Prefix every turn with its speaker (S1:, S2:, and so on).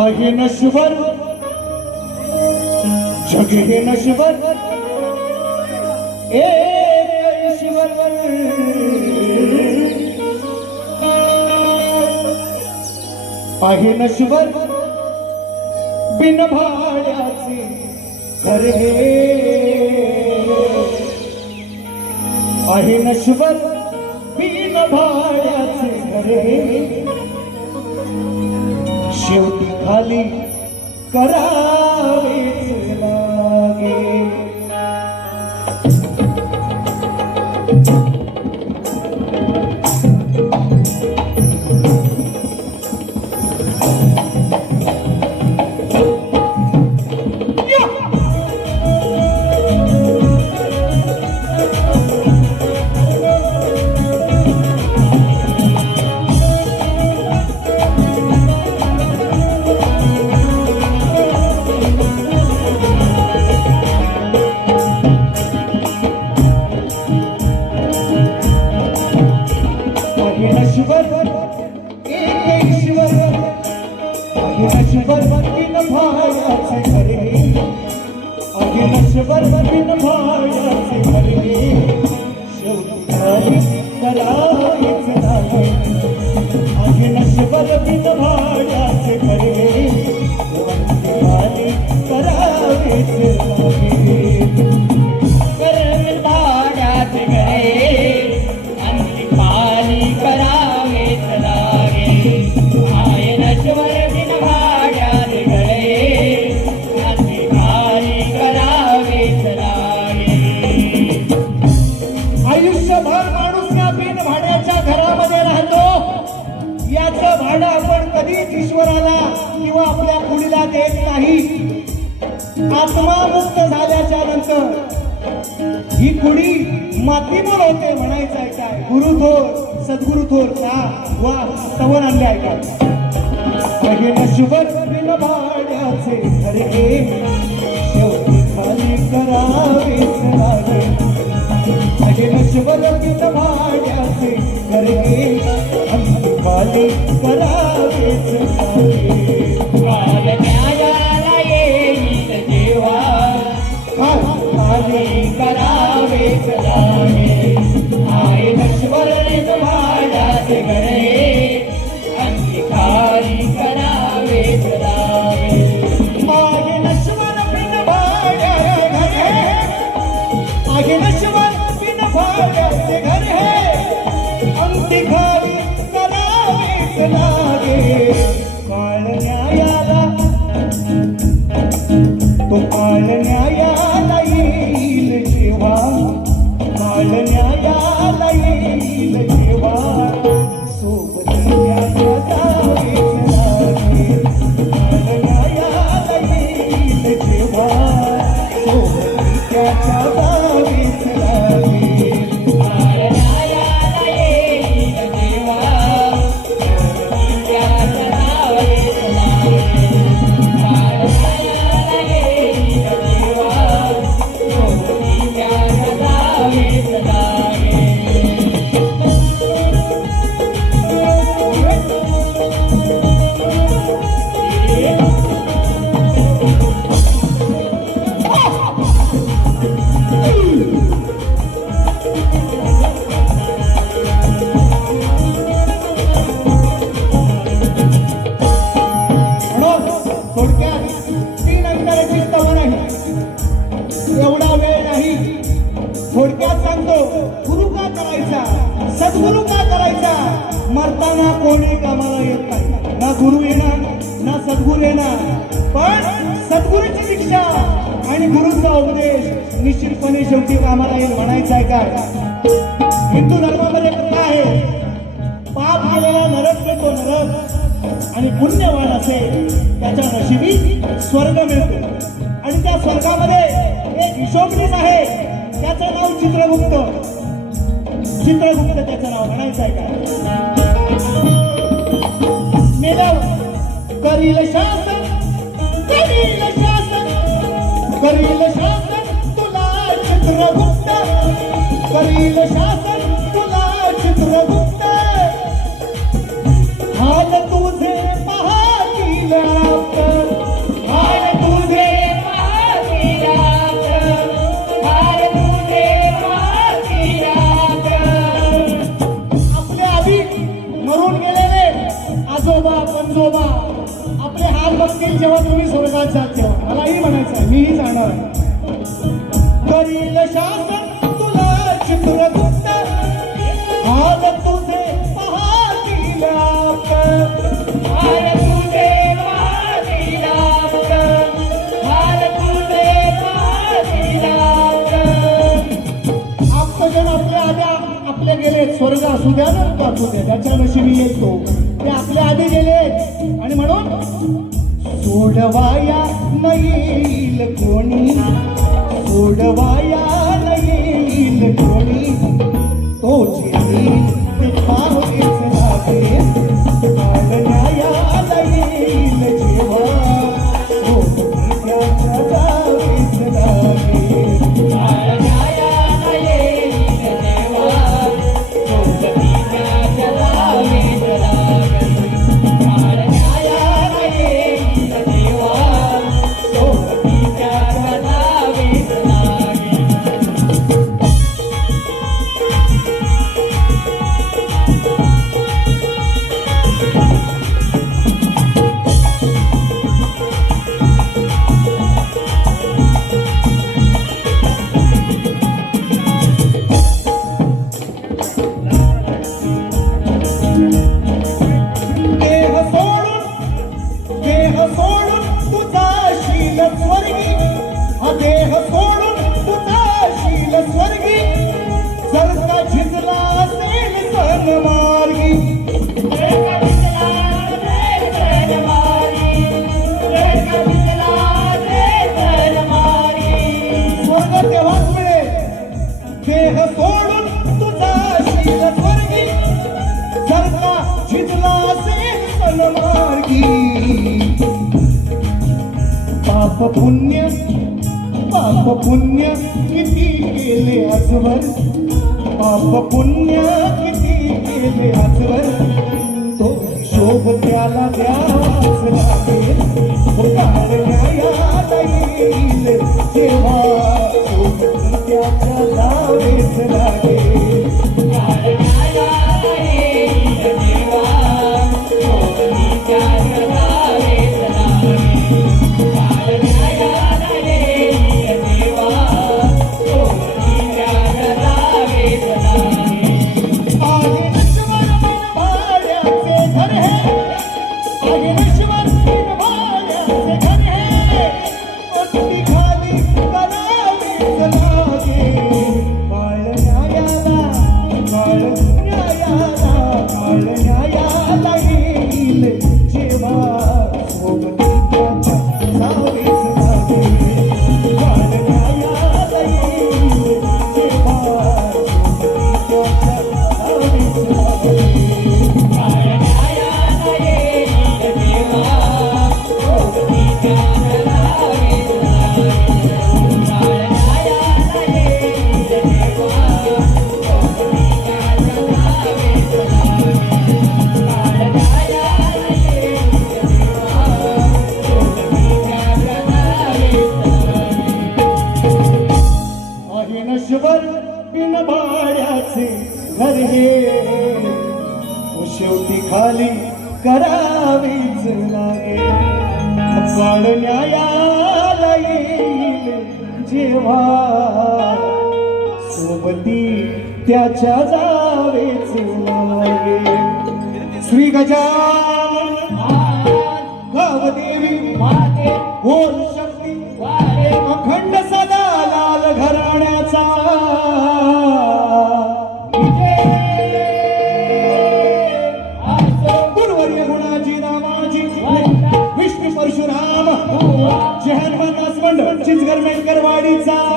S1: आहे नश्वर जग हे नश्वर एक ईश्वर आहे नश्वर बिन भाड्याचे घर हे. आहे नश्वर बिन भाड्याचे घर हे. शेवटी खाली करावेच लागे शिवर ईश्वर आहे नश्वर बिन भाड्याचे घरे आहे नश्वर शेवटी खाली करावेच लागे शेवटी देत नाही. आत्मा मुक्त झाल्याच्यानंतर ही कुणी माती होते म्हणायचं आहे काय? गुरु थोर सद्गुरु थोर का? वा सवन आणले आहे काय हे भाड्याचे घरे खाली करावेच अगे भाड्याचे घरे खाली करावेच करताना कोणी कामाला येत नाही. ना गुरु येणार ना सद्गुरू येणार. पण सद्गुरूची दीक्षा आणि गुरुचा उपदेश निश्चितपणे शेवटी कामाला येईल म्हणायचं आहे काय? हिंदू धर्मामध्ये प्रथा आहे? पाप केलेला नरक मिळतो नरक आणि पुण्यवान असेल त्याच्या नशिबी स्वर्ग मिळतो. आणि त्या स्वर्गामध्ये एक हिशोबनीस आहे त्याचं नाव चित्रगुप्त. चित्रगुप्त त्याचं नाव म्हणायचं आहे काय? मेल्यावर करील शासन करील शासन करील शासन तुला चित्रगुप्त करील शासन आपले हात बघतील जेव्हा तुम्ही स्वर्गात जात तेव्हा. मलाही म्हणायचं आहे मीही जाणार आहे. करील शासन तुला चित्रगुप्त हाल तुझे
S2: तुझे तुझे
S1: आपल्या आधी आपले गेले स्वर्ग असू द्या नरक असू त्याच्या नशिबी येतो. ते आपल्या आधी गेले आणि म्हणून सोडवाया न येईल कोणी सोडवाया न येईल कोणी. स्वर्गी हा देह सोडून तुझा स्वर्गी जर का झिजला असेल सण मार्गी. स्वर्ग तेव्हाच मिळेल देह सोडून पाप पुण्य पाप पुण्य किती केले आजवर? पाप पुण्य किती केले आजवर? तो शोभ त्याला द्यावाच लागेल. येईल. तेव्हा त्याच्या लावेच लागेल. खाली करावीच लागे काळ न्यायाला येईल जेव्हा सोबती त्याच्या जावेच लागे श्री गजानन गावदेवी
S2: माते
S1: ओर Ready, time.